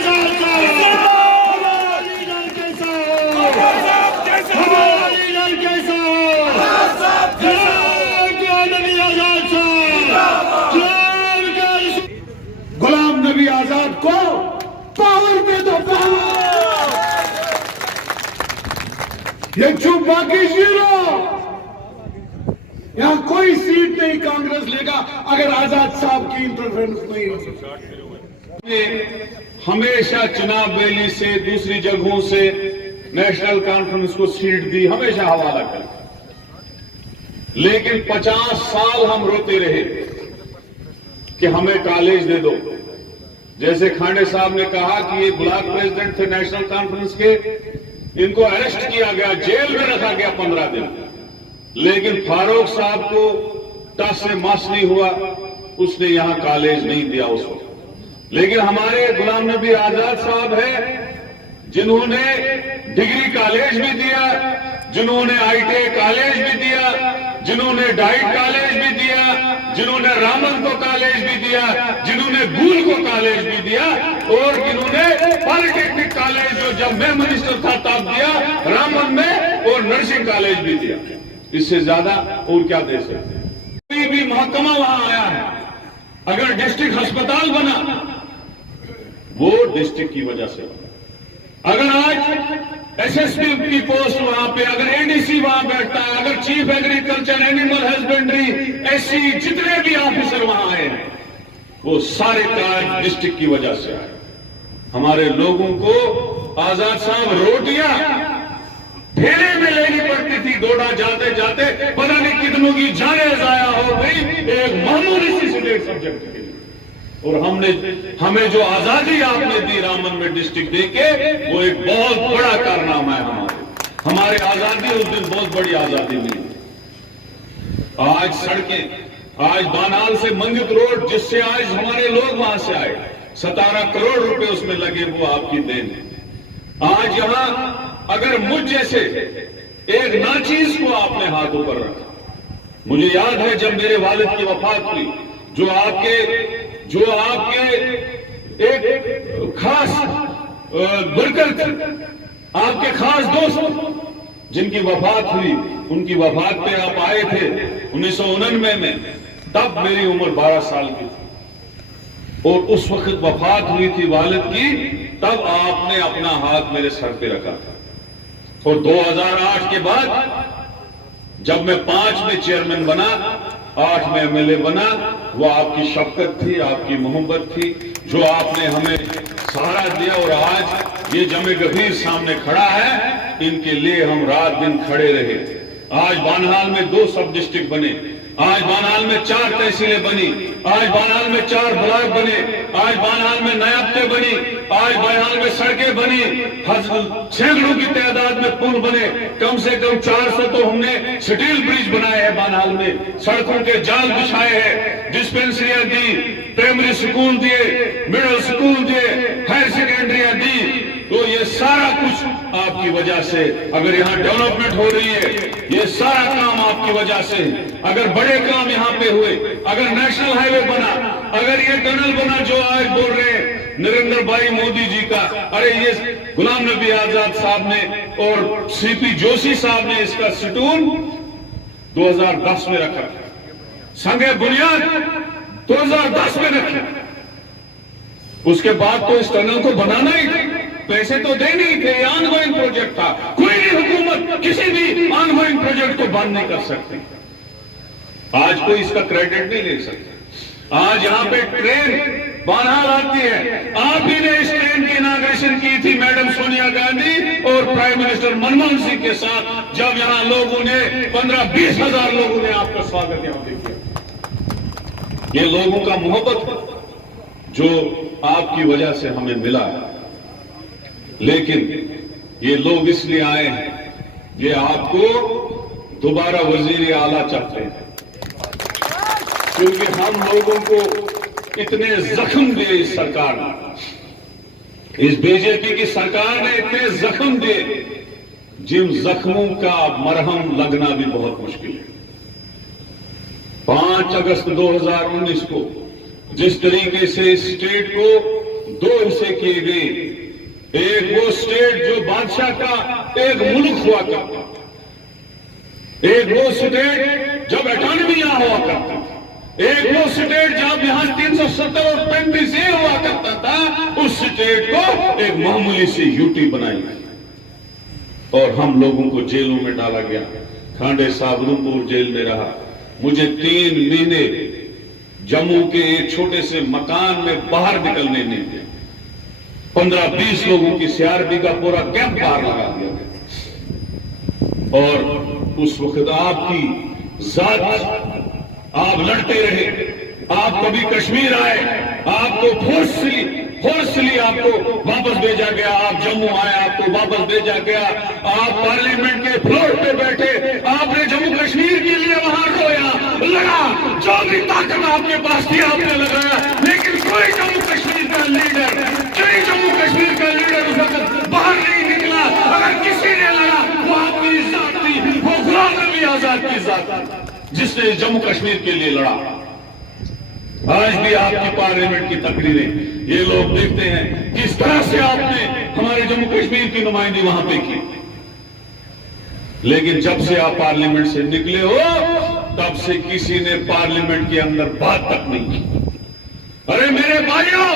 आजाद हमारा लीडर कैसा हो, हमारा लीडर कैसा हो, नबी आजाद साहब, गुलाम नबी आजाद को पावर दे दो, पावर। ये चुप बाकी जीरो। यहां कोई सीट नहीं कांग्रेस लेगा अगर आजाद साहब की इंटरफेरेंस नहीं हो। हमेशा चुनाव रैली से दूसरी जगहों से नेशनल कॉन्फ्रेंस को सीट दी, हमेशा हवाला कर, लेकिन 50 साल हम रोते रहे कि हमें कॉलेज दे दो। जैसे खांडे साहब ने कहा कि ये ब्लॉक प्रेसिडेंट थे नेशनल कॉन्फ्रेंस के, इनको अरेस्ट किया गया, जेल में रखा गया 15 दिन, लेकिन फारूक साहब को टस से मस नहीं हुआ, उसने यहां कॉलेज नहीं दिया उस वक्त। लेकिन हमारे गुलाम नबी आजाद साहब है जिन्होंने डिग्री कॉलेज भी दिया, जिन्होंने आईटीआई कॉलेज भी दिया, जिन्होंने डाइट कॉलेज भी दिया, जिन्होंने रामन को कॉलेज भी दिया, जिन्होंने गुल को कॉलेज भी दिया, और जिन्होंने पॉलिटेक्निक कॉलेज जो जब मैं मिनिस्टर था तब दिया, रामन में, और नर्सिंग कॉलेज भी दिया। इससे ज्यादा और क्या दे सकते हैं? कोई भी महकमा वहां आया है, अगर डिस्ट्रिक्ट अस्पताल बना वो डिस्ट्रिक्ट की वजह से बना। अगर आज एसएसपी की पोस्ट वहां पे, अगर एडीसी वहां बैठता है, अगर chief agriculture, animal husbandry, SC, जितने भी ऑफिसर वहां आए हैं वो सारे कार्य डिस्ट्रिक्ट की वजह से आए। हमारे लोगों को आजाद साहब रोटियां ठेले में लेनी पड़ती थी, डोडा जाते जाते पता नहीं कितनों की जाने जाया हो गई एक मामूली सी स्टेट सब्जेक्ट के लिए। और हमें जो आजादी आपने दी रामन में डिस्ट्रिक्ट देके, वो एक बहुत बड़ा कारनामा है हमारे आजादी। उस दिन बहुत बड़ी आजादी मिली। आज सड़कें, आज बानाल से मंगित रोड, जिससे आज हमारे लोग वहां से आए, 17 करोड़ रुपए उसमें लगे, वो आपकी देन है। आज यहां अगर मुझ जैसे एक नाचीज को आपने हाथों पर रखा, मुझे याद है जब मेरे वालिद की वफात हुई, जो आपके एक खास वर्कर थे, आपके खास दोस्त जिनकी वफात हुई, उनकी वफात पे आप आए थे 1999 में, तब मेरी उम्र 12 साल की थी, और उस वक्त वफात हुई थी वालिद की, तब आपने अपना हाथ मेरे सर पे रखा था। और 2008 के बाद जब मैं 5 में चेयरमैन बना, 8 में एमएलए बना, वो आपकी शफकत थी, आपकी मोहब्बत थी, जो आपने हमें सहारा दिया। और आज ये जमे गंभीर सामने खड़ा है, इनके लिए हम रात दिन खड़े रहे। आज बानहाल में 2 सब डिस्ट्रिक्ट बने, आज बानहाल में 4 तहसीलें बनी, आज बानहाल में 4 ब्लॉक बने, आज बानहाल में नायबते बनी, आज बानहाल में सड़कें बनी, सैकड़ों की तादाद में पुल बने, कम से कम 400 तो हमने स्टील ब्रिज बनाए हैं बानहाल में, सड़कों के जाल बिछाए हैं, डिस्पेंसरियां दी, प्राइमरी स्कूल दिए, मिडिल स्कूल दिए, हायर सेकेंडरियां दी। तो ये सारा कुछ आपकी वजह से, अगर यहाँ डेवलपमेंट हो रही है, ये सारा काम आपकी वजह से। अगर बड़े काम यहाँ पे हुए, अगर नेशनल हाईवे बना, अगर ये टनल बना जो आज बोल रहे हैं नरेंद्र भाई मोदी जी का, अरे ये गुलाम नबी आजाद साहब ने और सीपी जोशी साहब ने इसका स्टून 2010 में रखा, संगे बुनियाद 2010 में रखी। उसके बाद तो इस टनल को बनाना ही था, पैसे तो दे नहीं थे, ऑनगोइंग प्रोजेक्ट था। कोई भी हुकूमत किसी भी ऑनगोइंग प्रोजेक्ट को बंद नहीं कर सकती। आज कोई इसका क्रेडिट नहीं ले सकता। आज यहां पे ट्रेन बानहाल आती है, आप ही ने इस ट्रेन की इनॉग्रेशन की थी मैडम सोनिया गांधी और प्राइम मिनिस्टर मनमोहन सिंह के साथ, जब यहां लोगों ने 15-20 हजार लोगों ने आपका स्वागत यहां पे किया। ये लोगों का मोहब्बत जो आपकी वजह से हमें मिला है। लेकिन ये लोग इसलिए आए हैं, ये आपको दोबारा वजीर आला चाहते हैं, क्योंकि हम लोगों को इतने जख्म दिए इस सरकार ने, इस बीजेपी की सरकार ने इतने जख्म दिए, जिन जख्मों का मरहम लगना भी बहुत मुश्किल है। 5 अगस्त 2019 को जिस तरीके से स्टेट को दो हिस्से किए गए। एक वो स्टेट जो बादशाह का एक मुल्क हुआ करता, एक वो स्टेट जब इकॉनमी यहां हुआ करता, एक वो स्टेट जब यहां 370 और 35 ए हुआ करता था, उस स्टेट को एक मामूली सी यूटी बनाई और हम लोगों को जेलों में डाला गया। खांडे साहब रूमपुर जेल में रहा। मुझे 3 महीने जम्मू के एक छोटे से मकान में बाहर निकलने नहीं दिया। 15-20 लोगों की सीआरपी का पूरा कैंप बाहर लगा दिया गया। और उस वक्त आपकी जात, आप लड़ते रहे, आप कभी कश्मीर आए, आपको फोर्सली आपको वापस भेजा गया, आप जम्मू आए, आपको वापस भेजा गया। आप पार्लियामेंट के फ्लोर पे बैठे, आपने जम्मू कश्मीर के लिए वहां रोया, लड़ा, जो भी ताकत आपके पास थी आपने लगाया, लेकिन कोई जम्मू कश्मीर का लीडर उस वक्त बाहर नहीं निकला। अगर किसी ने लड़ा, वो आपकी जात थी, वो गुलाम नबी आजाद की जात जिसने जम्मू कश्मीर के लिए लड़ा। आज भी आपकी पार्लियामेंट की तकरीरें ये लोग देखते हैं किस तरह से आपने हमारे जम्मू कश्मीर की नुमाइंदगी वहां पे की, लेकिन जब से आप पार्लियामेंट से निकले हो तब से किसी ने पार्लियामेंट के अंदर बात तक नहीं की। अरे मेरे भाइयों,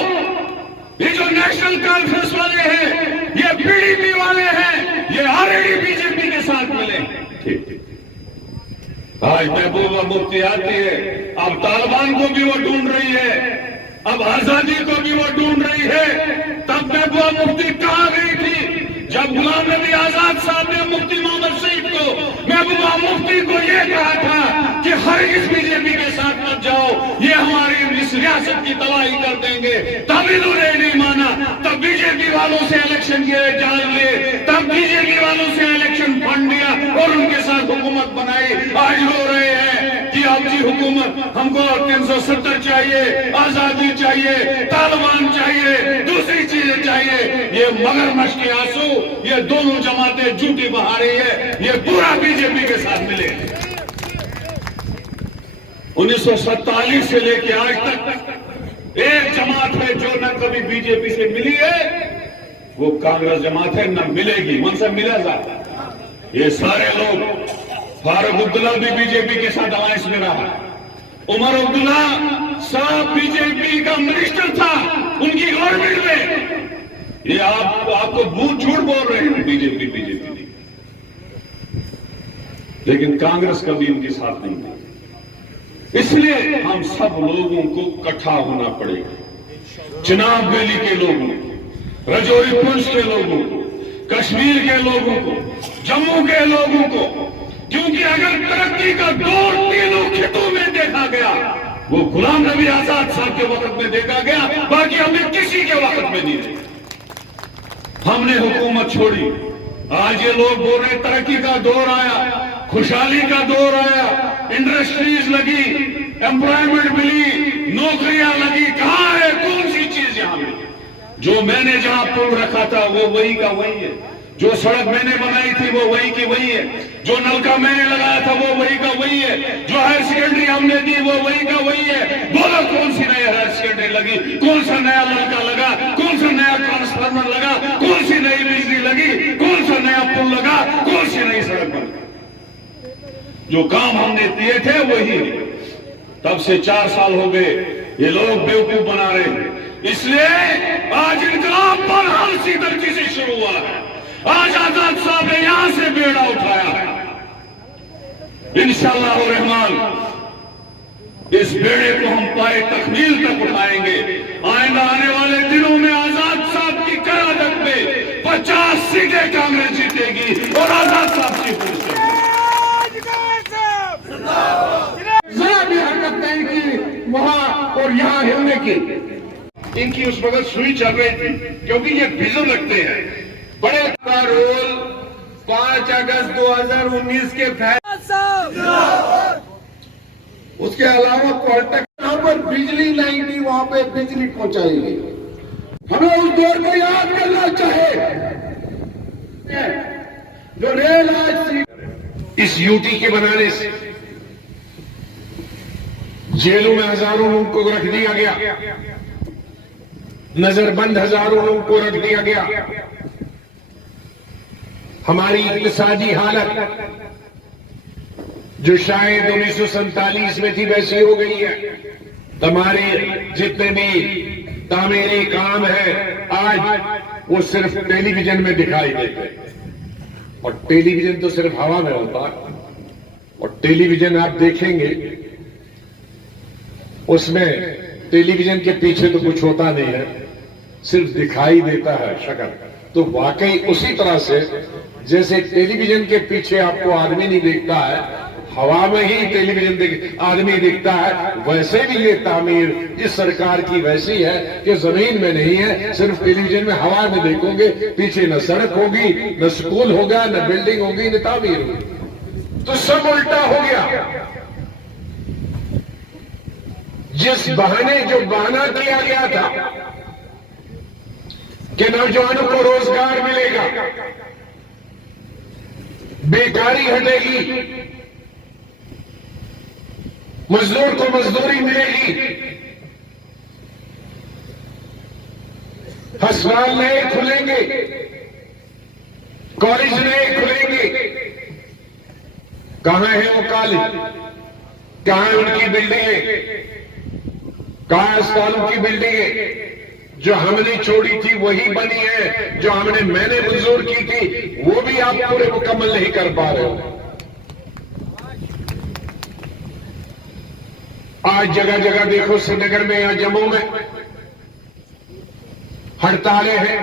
ये जो नेशनल कॉन्फ्रेंस वाले हैं, ये पीडीपी वाले हैं, ये ऑलरेडी बीजेपी के साथ मिले। ठीक, आज महबूबा मुफ्ती आती है, अब तालिबान को भी वो ढूंढ रही है, अब आजादी को भी वो ढूंढ रही है। तब महबूबा मुफ्ती कहां गई थी जब गुलाम नबी आजाद साहब ने मुफ्ती मोहम्मद सईद को, महबूबा मुफ्ती को यह कहा था कि हर इस बीजेपी के साथ मत जाओ, ये हमारी इस रियासत की तबाही कर देंगे। तब इन्होंने नहीं माना, तब बीजेपी वालों से इलेक्शन के जाल लिए, तब बीजेपी वालों से इलेक्शन फंड दिया और उनके साथ हुकूमत बनाई। आज रो रहे हैं कि अब जी हुकूमत, हमको 370 चाहिए, आजादी चाहिए, तालिबान चाहिए, दूसरी चीजें चाहिए। ये मगरमच्छ के आंसू, ये दोनों जमातें झूठी बहा रही है, ये पूरा बीजेपी के साथ मिले। 1947 से लेके आज तक एक जमात है जो न कभी बीजेपी से मिली है, वो कांग्रेस जमात है, न मिलेगी। मन से मिलेगा। ये सारे लोग, फारूक अब्दुल्ला भी बीजेपी के साथ अलायंस में रहा, उमर अब्दुल्ला साहब बीजेपी का मिनिस्टर था उनकी गवर्नमेंट में। ये आपको झूठ बोल रहे हैं बीजेपी नहीं, लेकिन कांग्रेस कभी इनके साथ नहीं थी। इसलिए हम सब लोगों को इकट्ठा होना पड़ेगा। चिनाब वैली के लोगों को, रजौरी पुंछ के लोगों को, कश्मीर के लोगों को, जम्मू के लोगों को, क्योंकि अगर तरक्की का दौर तीनों खितों में देखा गया, वो गुलाम नबी आजाद साहब के वक्त में देखा गया, बाकी हमने किसी के वक्त में नहीं देखा। हमने हुकूमत छोड़ी। आज ये लोग बोल रहे तरक्की का दौर आया, खुशहाली का दौर आया, इंडस्ट्रीज लगी, एम्प्लॉयमेंट मिली, नौकरियां लगी। कहां है, कौन सी चीज यहां मिली? जो मैंने जहां पुल रखा था वो वही का वही है, जो सड़क मैंने बनाई थी वो वही की वही है, जो नलका मैंने लगाया था वो वही का वही है, जो हायर सेकेंडरी हमने दी वो वही का वही है। बोलो कौन सी नई हायर सेकेंडरी लगी, कौन सा नया नलका लगा, कौन सा नया ट्रांसफार्मर लगा, कौन सी नई बिजली लगी, कौन सा नया पुल लगा, कौन सी नई सड़क बनी? जो काम हमने दिए थे वही। तब से 4 साल हो गए, ये लोग बेवकूफ बना रहे हैं। इसलिए आज इनकलाब बहरहाल सी तरक्की से शुरू हुआ है। आज आजाद साहब ने यहां से बेड़ा उठाया है। इंशाअल्लाह रहमान इस बेड़े को हम पाए तकमील तक उठाएंगे। आइंदा आने वाले दिनों में आजाद साहब की क़यादत में 50 सीटें कांग्रेस जीतेगी और आजाद साहब की पुलिस जरा भी हरकत नहीं की वहां और यहां हिलने की। इनकी उस वक्त सुई चल रही थी, क्योंकि ये विजन रखते हैं। बड़े का रोल 5 अगस्त 2019 के उसके अलावा पॉलिटिक्स, यहाँ पर बिजली नहीं थी, वहां पे बिजली पहुंचाई गई। हमें उस दौर को याद करना चाहिए जो रेल आज इस यूटी के बनाने से जेलों में हजारों लोगों को रख दिया गया। नजरबंद हजारों लोगों को रख दिया गया। हमारी इक्तिसादी हालत जो शायद 1947 में थी वैसी हो गई है। हमारे जितने भी तामीरी काम है आज वो सिर्फ टेलीविजन में दिखाई देते हैं, और टेलीविजन तो सिर्फ हवा में होता है। और टेलीविजन आप देखेंगे उसमें टेलीविजन के पीछे तो कुछ होता नहीं है, सिर्फ दिखाई देता है शक्ल। तो वाकई उसी तरह से जैसे टेलीविजन के पीछे आपको आदमी नहीं दिखता है, हवा में ही टेलीविजन आदमी दिखता है, वैसे भी ये तामीर इस सरकार की वैसी है कि जमीन में नहीं है, सिर्फ टेलीविजन में हवा में देखोगे। पीछे न सड़क होगी, न स्कूल होगा, न बिल्डिंग होगी, न तामीर होगी। तो सब उल्टा हो गया। जिस बहाने जो बहाना किया गया था कि नौजवानों को रोजगार मिलेगा, बेकारी हटेगी, मजदूर को मजदूरी मिलेगी, अस्पताल नए खुलेंगे, कॉलेज नए खुलेंगे, कहां है वो कॉलेज, कहां है उनकी बिल्डिंगें, कहां अस्पतालों की बिल्डिंगें? जो हमने छोड़ी थी वही बनी है, जो मैंने मंजूर की थी वो भी आप पूरे मुकम्मल नहीं कर पा रहे हो। आज जगह जगह देखो, श्रीनगर में या जम्मू में हड़तालें हैं,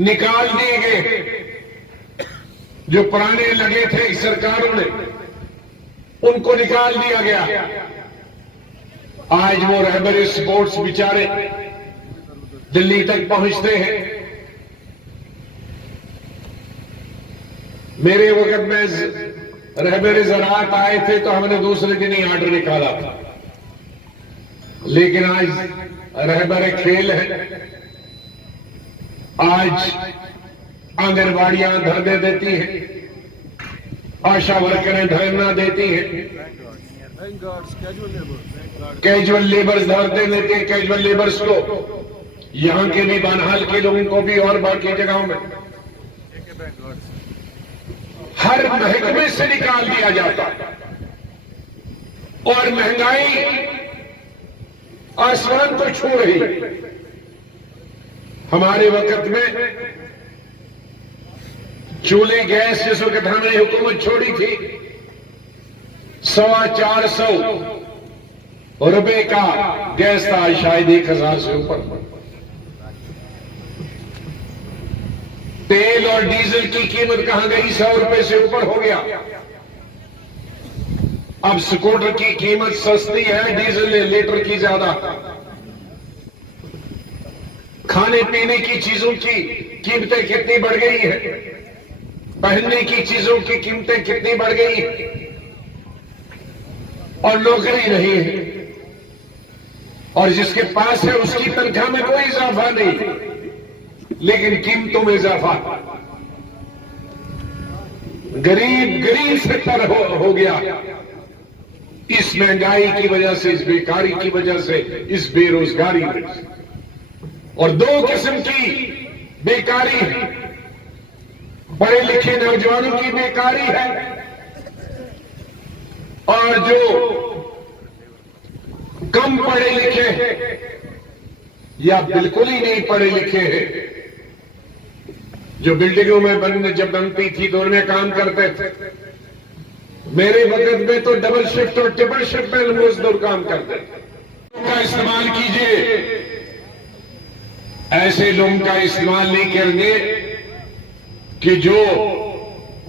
निकाल दिए गए। जो पुराने लगे थे सरकारों ने उनको निकाल दिया गया। आज वो रहबर स्पोर्ट्स बेचारे दिल्ली तक पहुंचते हैं। मेरे वक्त में रहबर ज़राअत आए थे तो हमने दूसरे दिन ही ऑर्डर निकाला था, लेकिन आज रहबर खेल है। आज आंगनबाड़ियां धरने देती हैं, आशा वर्करें धरना देती हैं, कैजुअल लेबर्स धरने देते हैं, कैजुअल लेबर्स को, यहां के भी बनहाल के लोगों को भी और बाकी जगहों में हर महकमे से निकाल दिया जाता। और महंगाई आसमान को छू रही। हमारे वक्त में चूल्हे गैस जिस वक्त हमने हुकूमत छोड़ी थी 450 रुपए का गैस था, शायद 1000 से ऊपर। तेल और डीजल की कीमत कहां गई? 100 रुपए से ऊपर हो गया। अब स्कूटर की कीमत सस्ती है, डीजल लीटर की ज्यादा। खाने पीने की चीजों की कीमतें कितनी बढ़ गई है, पहनने की चीजों की कीमतें कितनी बढ़ गई, और नौकरी नहीं है, और जिसके पास है उसकी तनख्वाह में कोई इजाफा नहीं, लेकिन कीमतों में इजाफा। गरीब गरीब से तर हो गया इस महंगाई की वजह से, इस बेकारी की वजह से, इस बेरोजगारी में। और दो किस्म की बेकारी है, पढ़े लिखे नौजवानों की बेकारी है, और जो कम पढ़े लिखे हैं या बिल्कुल ही नहीं पढ़े लिखे हैं, जो बिल्डिंगों में जब बनती थी तो उनमें काम करते थे। मेरे वक्त में तो डबल शिफ्ट और ट्रिपल शिफ्ट में मजदूर काम करते थे। का इस्तेमाल कीजिए, ऐसे लोगों का इस्तेमाल नहीं करेंगे कि जो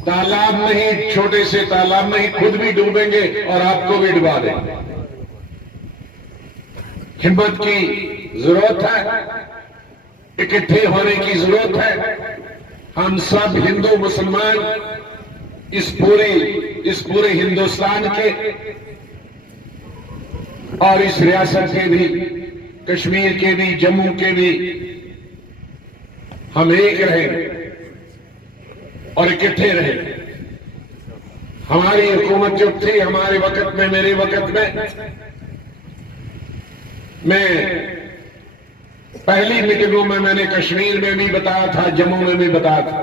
तालाब में ही, छोटे से तालाब में ही खुद भी डूबेंगे और आपको भी डुबा देंगे। हिम्मत की जरूरत है, इकट्ठे होने की जरूरत है। हम सब हिंदू मुसलमान इस पूरे हिंदुस्तान के और इस रियासत के भी, कश्मीर के भी, जम्मू के भी, हम एक रहें और इकट्ठे रहें। हमारी हुकूमत जो थी हमारे वक्त में, मेरे वक्त में, मैं पहली मीटिंगों में मैंने कश्मीर में भी बताया था, जम्मू में भी बताया था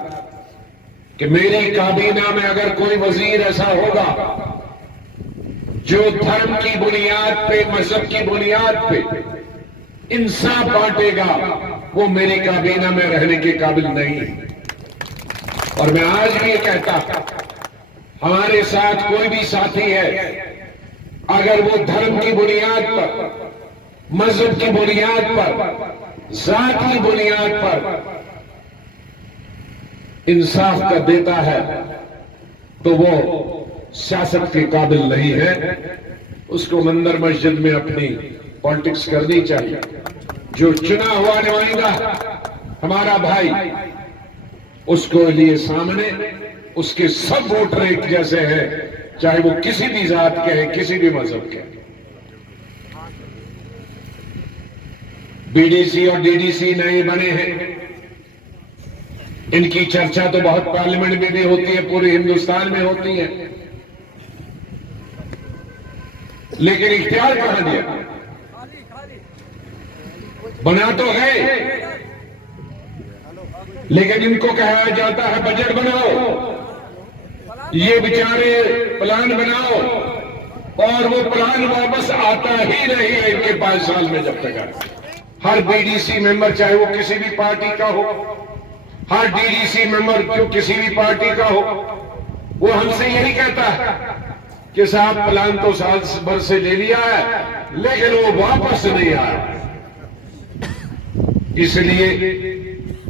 कि मेरी काबीना में अगर कोई वजीर ऐसा होगा जो धर्म की बुनियाद पे, मजहब की बुनियाद पे इंसाफ बांटेगा, वो मेरी काबीना में रहने के काबिल नहीं है। और मैं आज भी कहता, हमारे साथ कोई भी साथी है, अगर वो धर्म की बुनियाद पर, मजहब की बुनियाद पर, जात की बुनियाद पर इंसाफ कर देता है, तो वो सियासत के काबिल नहीं है। उसको मंदिर मस्जिद में अपनी पॉलिटिक्स करनी चाहिए। जो चुना हुआ नुमाइंदा हमारा भाई, उसको लिए सामने उसके सब वोटर एक जैसे हैं, चाहे वो किसी भी जात के हैं, किसी भी मजहब के। बीडीसी और डीडीसी नए बने हैं, इनकी चर्चा तो बहुत पार्लियामेंट में भी होती है, पूरे हिंदुस्तान में होती है, लेकिन इख्तियार कहां दिया? बना तो है, लेकिन इनको कहा जाता है बजट बनाओ, ये बेचारे प्लान बनाओ, और वो प्लान वापस आता ही नहीं है इनके 5 साल में जब तक आए। हर बीडीसी मेंबर, चाहे वो किसी भी पार्टी का हो, हर डीडीसी मेंबर जो किसी भी पार्टी का हो, वो हमसे यही कहता है कि साहब प्लान तो साल भर से ले लिया है, लेकिन वो वापस नहीं आया। इसलिए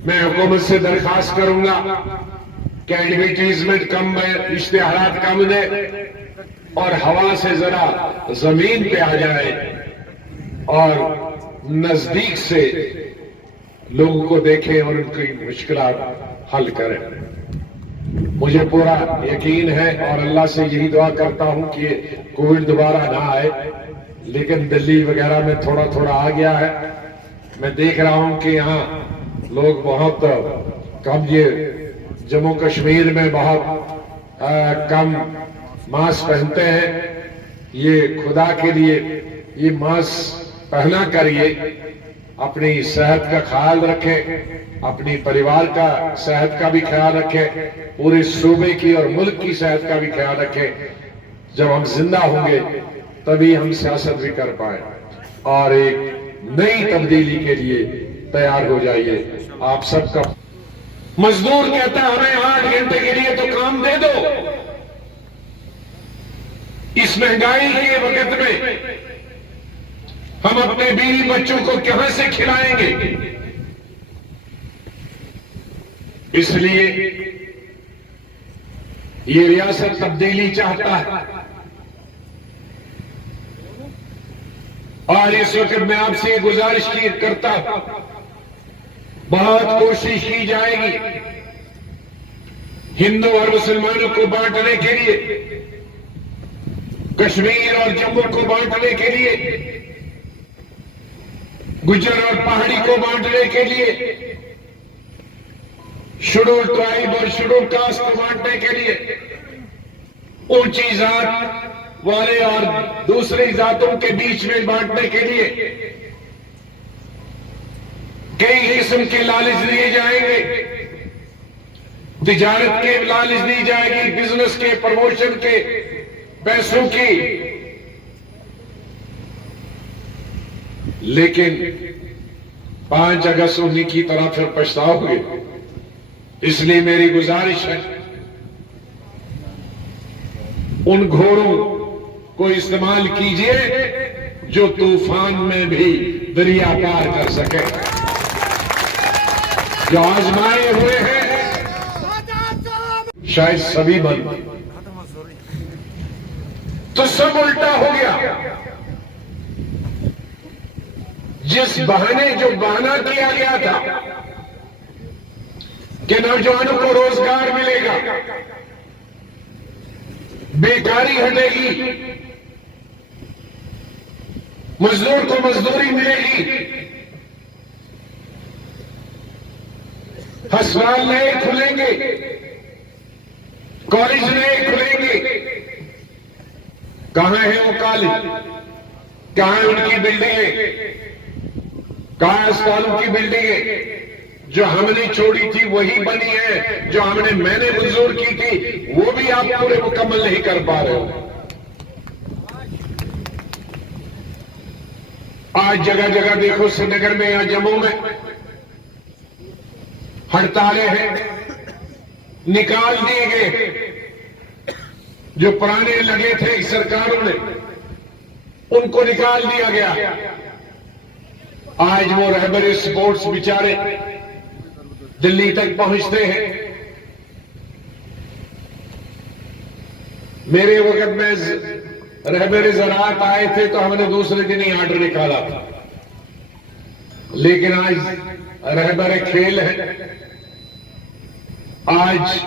मैं हुकूमत से दरखास्त करूंगा कि एडवर्टीजमेंट कम है, इश्तिहारात कम दे, और हवा से जरा जमीन पे आ जाए और नजदीक से लोगों को देखें और उनकी मुश्किलात हल करें। मुझे पूरा यकीन है और अल्लाह से यही दुआ करता हूं कि कोविड दोबारा ना आए, लेकिन दिल्ली वगैरह में थोड़ा थोड़ा आ गया है। मैं देख रहा हूं कि यहाँ लोग बहुत कम, ये जम्मू कश्मीर में बहुत कम मास्क पहनते हैं। ये खुदा के लिए ये मास्क पहना करिए, अपनी सेहत का ख्याल रखें, अपनी परिवार का सेहत का भी ख्याल रखें, पूरे सूबे की और मुल्क की सेहत का भी ख्याल रखें। जब हम जिंदा होंगे तभी हम सियासत भी कर पाए, और एक नई तब्दीली के लिए तैयार हो जाइए। आप सबका मजदूर कहता है हमें 8 घंटे के लिए तो काम दे दो। इस महंगाई के वक्त में हम अपने बीवी बच्चों को कहां से खिलाएंगे? इसलिए ये रियासत तब्दीली चाहता है, और इस वक्त मैं आपसे गुजारिश करता हूं, बहुत कोशिश की जाएगी हिंदू और मुसलमानों को बांटने के लिए, कश्मीर और जम्मू को बांटने के लिए, गुजर और पहाड़ी को बांटने के लिए, शेड्यूल ट्राइब और शेड्यूल कास्ट को बांटने के लिए, ऊंची जात वाले और दूसरी जातों के बीच में बांटने के लिए कई किस्म के लालच दिए जाएंगे। तिजारत के लालच दी जाएगी, बिजनेस के, प्रमोशन के, पैसों की, लेकिन 5 अगस्त उन्हीं की तरह फिर पछताओगे। इसलिए मेरी गुजारिश है, उन घोड़ों को इस्तेमाल कीजिए जो तूफान में भी दरिया पार कर सके। जो आजमाए हुए हैं शायद सभी बन, तो सब उल्टा हो गया। जिस बहाने जो बहाना किया गया था कि नौजवानों को रोजगार मिलेगा, बेकारी हटेगी, मजदूर को मजदूरी मिलेगी, अस्पताल नए खुलेंगे, कॉलेज नए खुलेंगे, कहां है वो कॉलेज, कहां है उनकी बिल्डिंगें? कायस तालुक की बिल्डिंगें जो हमने छोड़ी थी वही बनी है, जो मैंने मंजूर की थी वो भी आप पूरे मुकम्मल नहीं कर पा रहे हो। आज जगह जगह देखो, श्रीनगर में या जम्मू में हड़तालें हैं, निकाल दिए गए। जो पुराने लगे थे सरकारों ने उनको निकाल दिया गया। आज वो रहबर स्पोर्ट्स बेचारे दिल्ली तक पहुंचते हैं। मेरे वक्त में रहबर ज़राअत आए थे तो हमने दूसरे दिन ही आर्डर निकाला था, लेकिन आज रहबर खेल है। आज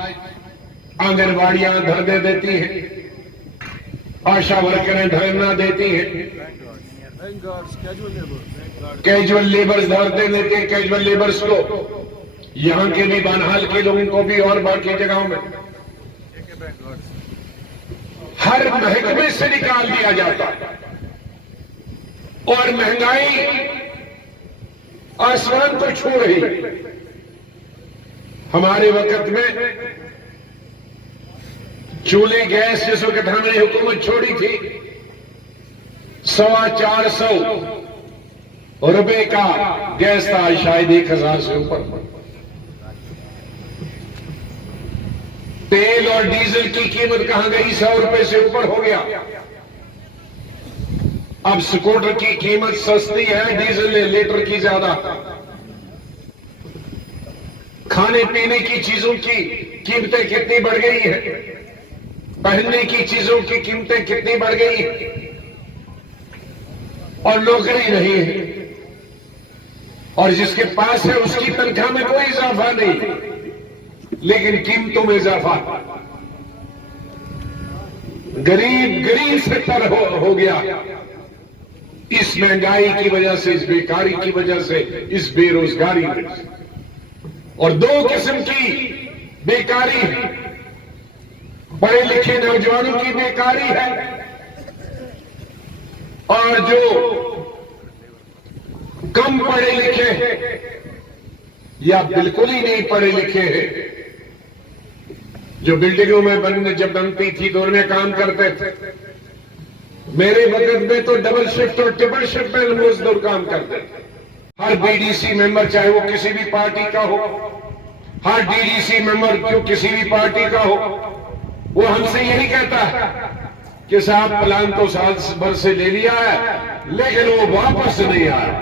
आंगनबाड़ियां धरने देती हैं, आशा वर्करें धरना देती हैं, कैजुअल लेबर्स धरने देते हैं। कैजुअल लेबर्स को, यहां के भी बनहाल के लोगों को भी और बाकी जगहों में हर महकमे से निकाल दिया जाता और महंगाई आसमान को छू रही। हमारे वक्त में चूल्हे गैस जिस वक्त हमने हुकूमत छोड़ी थी 450 रुपए का गैस था, शायद 1000 से ऊपर। तेल और डीजल की कीमत कहां गई, 100 रुपए से ऊपर हो गया। अब स्कूटर की कीमत सस्ती है, डीजल लीटर की ज्यादा। खाने पीने की चीजों की कीमतें कितनी बढ़ गई है, पहनने की चीजों की कीमतें कितनी बढ़ गई है, और नौकरी नहीं है, और जिसके पास है उसकी तनख्वाह में कोई इजाफा नहीं, लेकिन कीमतों में इजाफा। गरीब से तर हो गया इस महंगाई की वजह से, इस बेकारी की वजह से, इस बेरोजगारी में। और दो किस्म की बेकारी है, पढ़े लिखे नौजवानों की बेकारी है और जो कम पढ़े लिखे हैं या बिल्कुल ही नहीं पढ़े लिखे हैं, जो बिल्डिंगों में जब बनती थी तो उनमें काम करते थे। मेरे वक्त में तो डबल शिफ्ट और ट्रिपल शिफ्ट में मजदूर काम करते थे। हर बीडीसी मेंबर, चाहे वो किसी भी पार्टी का हो, हर डीडीसी मेंबर जो किसी भी पार्टी का हो, वो हमसे यही कहता है कि साहब प्लान तो साल भर से ले लिया है लेकिन वो वापस नहीं आया।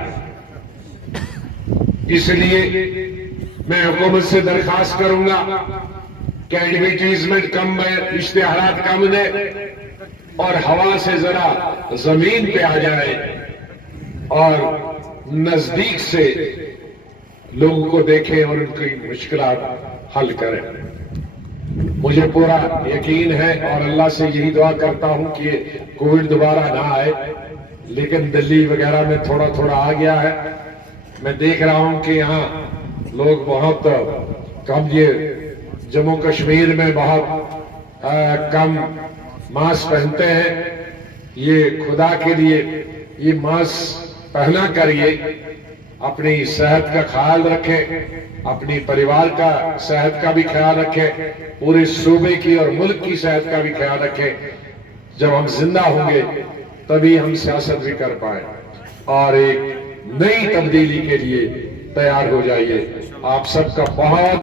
इसलिए मैं हुकूमत से दरखास्त करूंगा कि एडवर्टीजमेंट कम है, इश्तिहारात कम दे और हवा से जरा जमीन पे आ जाए और नजदीक से लोगों को देखें और उनकी मुश्किलात हल करें। मुझे पूरा यकीन है और अल्लाह से यही दुआ करता हूं कि कोविड दोबारा ना आए, लेकिन दिल्ली वगैरह में थोड़ा थोड़ा आ गया है। मैं देख रहा हूं कि यहाँ लोग बहुत कम, ये जम्मू कश्मीर में बहुत कम मास्क पहनते हैं। ये खुदा के लिए ये मास्क पहना करिए, अपनी सेहत का ख्याल रखें, अपनी परिवार का सेहत का भी ख्याल रखें, पूरे सूबे की और मुल्क की सेहत का भी ख्याल रखें। जब हम जिंदा होंगे तभी हम सियासत भी कर पाए और एक नई तब्दीली के लिए तैयार हो जाइए। आप सबका बहुत